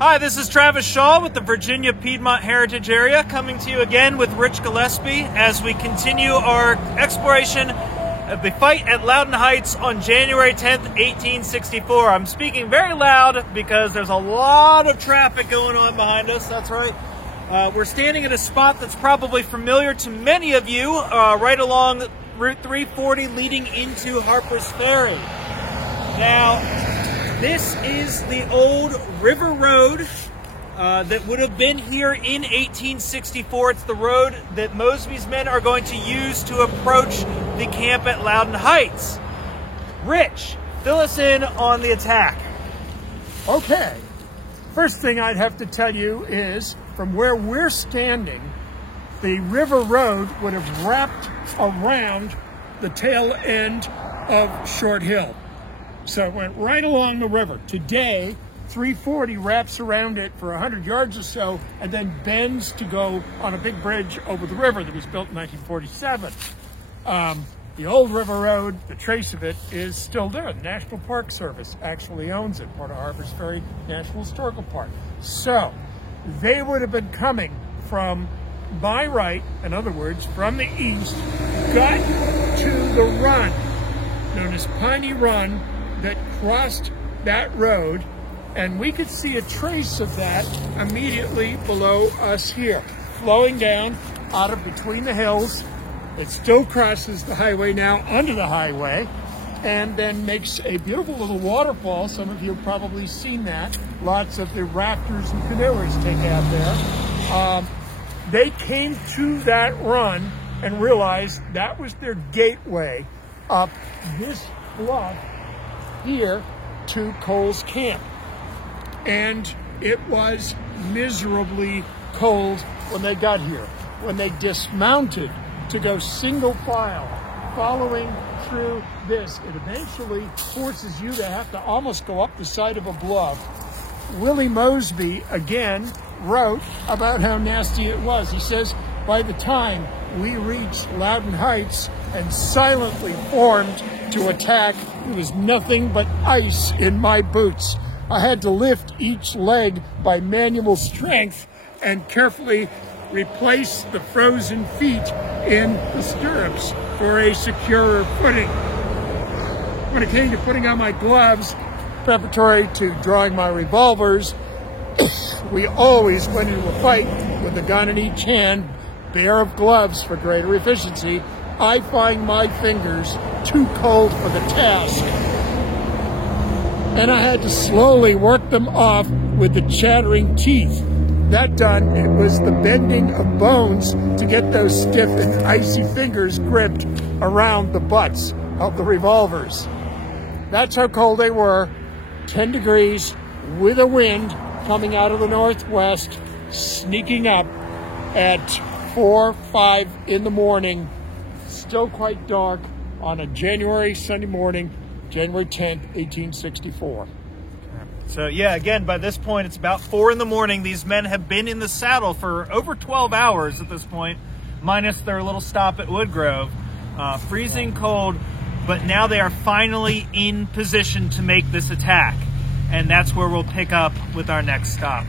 Hi, this is Travis Shaw with the Virginia Piedmont Heritage Area, coming to you again with Rich Gillespie as we continue our exploration of the fight at Loudoun Heights on January 10th, 1864. I'm speaking very loud because there's a lot of traffic going on behind us, that's right. We're standing at a spot that's probably familiar to many of you, right along Route 340 leading into Harper's Ferry. Now, this is the old river road that would have been here in 1864. It's the road that Mosby's men are going to use to approach the camp at Loudoun Heights. Rich, fill us in on the attack. Okay, first thing I'd have to tell you is from where we're standing, the river road would have wrapped around the tail end of Short Hill. So it went right along the river. Today, 340 wraps around it for 100 yards or so and then bends to go on a big bridge over the river that was built in 1947. The old river road, the trace of it, is still there. The National Park Service actually owns it, part of Harper's Ferry National Historical Park. So they would have been coming from my right, in other words, from the east, got to the run, known as Piney Run, that crossed that road, and we could see a trace of that immediately below us here, flowing down out of between the hills. It still crosses the highway now under the highway, and then makes a beautiful little waterfall. Some of you have probably seen that. Lots of the rafters and canoers take out there. They came to that run and realized that was their gateway up this bluff here to Cole's camp. And it was miserably cold when they got here. When they dismounted to go single file, following through this, it eventually forces you to have to almost go up the side of a bluff. Willie Mosby, again, wrote about how nasty it was. He says, by the time we reached Loudoun Heights and silently formed to attack, there was nothing but ice in my boots. I had to lift each leg by manual strength and carefully replace the frozen feet in the stirrups for a securer footing. When it came to putting on my gloves, preparatory to drawing my revolvers, we always went into a fight with a gun in each hand, pair of gloves for greater efficiency. I find my fingers too cold for the task, and I had to slowly work them off with the chattering teeth. That done, it was the bending of bones to get those stiff and icy fingers gripped around the butts of the revolvers. That's how cold they were, 10 degrees, with a wind coming out of the northwest, sneaking up at 4, 5 in the morning, still quite dark on a Sunday morning, January 10th, 1864. So yeah, again, by this point, it's about 4 in the morning. These men have been in the saddle for over 12 hours at this point, minus their little stop at Woodgrove. Freezing cold, but now they are finally in position to make this attack. And that's where we'll pick up with our next stop.